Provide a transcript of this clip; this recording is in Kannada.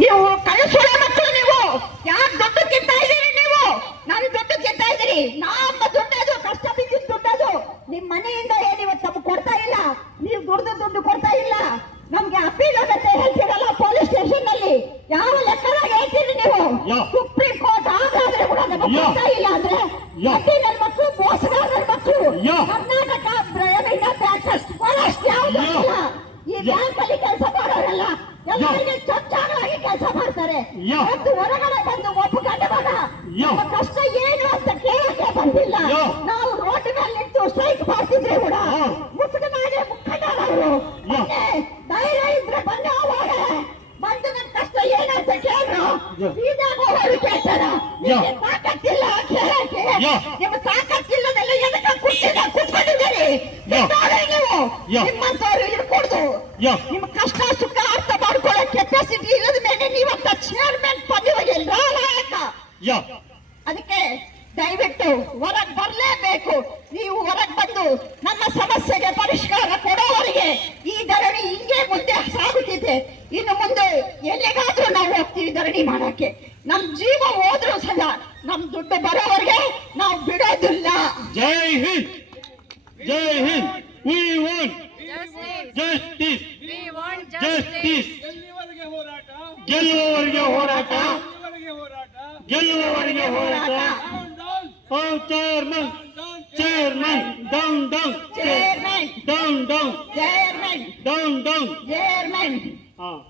ನೀವು ಕಳಿಸುವ ಮಕ್ಕಳು ನೀವು ಯಾಕೆ ದುಡ್ಡು ಕಿತ್ತಾ ಇದ್ದೀರಿ ನೀವು ನನ್ನ ದುಡ್ಡು ಕಿತ್ತಾ ಇದ್ದೀರಿ ನಮ್ಮ ದುಡ್ಡದು ಕಷ್ಟ ಬಿದ್ದಿದ್ದ ದುಡ್ಡದು ನಿಮ್ ಮನೆಯಿಂದ ಏನು ಇವತ್ತು ನಮ್ಗೆ ಕೊಡ್ತಾ ಇಲ್ಲ ನೀವು ದುಡ್ಡು ಕೊಡ್ತಾ ಇಲ್ಲ ನಮ್ಗೆ ಅಪೀಲ್ ಆಗತ್ತೆ ಹೇಳ್ತೀರಲ್ಲ ಪೊಲೀಸ್ ಸ್ಟೇಷನ್ ನಲ್ಲಿ ಯಾವ ಲೆಕ್ಕದಾಗ ಹೇಳ್ತೀರಿ ನೀವು ಸುಪ್ರೀಂ ಕೋರ್ಟ್ ಆಗಾದ್ರೆ ಕೂಡ ನಮಗೆ ಕೊಡ್ತಾ ಇಲ್ಲ ಅಂದ್ರೆ ನನ್ನ ಮಕ್ಕಳು ಮೋಸಗಾರರ ಮಕ್ಕಳು ಕರ್ನಾಟಕ ಈ ಬ್ಯಾಂಕ್ ಅಲ್ಲಿ ಕೆಲಸ ಮಾಡೋರಲ್ಲ ಎಲ್ಲರಿಗೆ ಚೊಚ್ಚಾಗಿ ಕೆಲಸ ಮಾಡ್ತಾರೆ ಮತ್ತು ಹೊರಗಡೆ ಬಂದು ಒಪ್ಪುಗಂಡ ಬೇಡ ನಮ್ಮ ಕಷ್ಟ ಏನು ಅಂತ ಕೇಳಕ್ಕೆ ಬಂದಿಲ್ಲ ನಾವು ರೋಡ್ ಮೇಲೆ ನಿಂತು ಸ್ಟ್ರೈಕ್ ಮಾಡ್ತಿದ್ರೆ ಕೂಡ ಮುಸುಕನಾಗೆ ಮುಖಂಡರು ಧೈರ್ಯ ಇದ್ರೆ ಬಂದು ಅವಾಗ ಬಂದು ನನ್ನ ಕಷ್ಟ ಏನು ಅಂತ ಕೇಳ್ರು ಇದಾಗ ಅವರು ಕೇಳ್ತಾರ ನಿಮಗೆ ತಾಕತ್ತಿಲ್ಲ ಕೇಳಕ್ಕೆ ನಿಮ್ಮ ತಾಕತ್ತಿಲ್ಲದೆಲ್ಲ ಎದಕ್ಕೆ ಕುತ್ಕೊಂಡಿದ್ದೀರಿ ನೀವು ನಿಮ್ಮಂತವ್ರು ಇರ್ಕೊಡ್ದು ನಿಮ್ಮ ಕಷ್ಟ ಸುಖ ಅರ್ಥ ಮಾಡ್ಕೊಳ್ಳೋ ಕೆಪಾಸಿಟಿ ಇಲ್ಲದ ಮೇಲೆ ನೀವಂತ ಚೇರ್ಮನ್ ಪದವಿಗೆ ನಾಯಕ ಅದಕ್ಕೆ ದಯವಿಟ್ಟು ಹೊರಗೆ ಬರಲೇಬೇಕು ನೀವು ಹೊರಗೆ ಬಂದು ನಮ್ಮ ಸಮಸ್ಯೆಗೆ ಪರಿಷ್ಕಾರ ಕೊಡೋವರೆಗೆ ಈ ಧರಣಿ ಹಿಂಗೆ ಮುಂದೆ ಸಾಗುತ್ತಿದೆ ಇನ್ನು ಮುಂದೆ ಎಲ್ಲಿಗಾದ್ರೂ ನಾವು ಹೋಗ್ತೀವಿ ಧರಣಿ ಮಾಡಕ್ಕೆ ನಮ್ ಜೀವ ಹೋದ್ರೂ ಸಹ ನಮ್ ದುಡ್ಡು ಬರೋವರೆಗೆ ನಾವು ಬಿಡೋದಿಲ್ಲ ಜೈ ಹಿಂದ್ ಜೈ Hind we want justice we want justice ಗೆಲ್ಲುವವರೆಗೆ ಹೋರಾಟ ಗೆಲ್ಲುವವರೆಗೆ ಹೋರಾಟ chairman down chairman down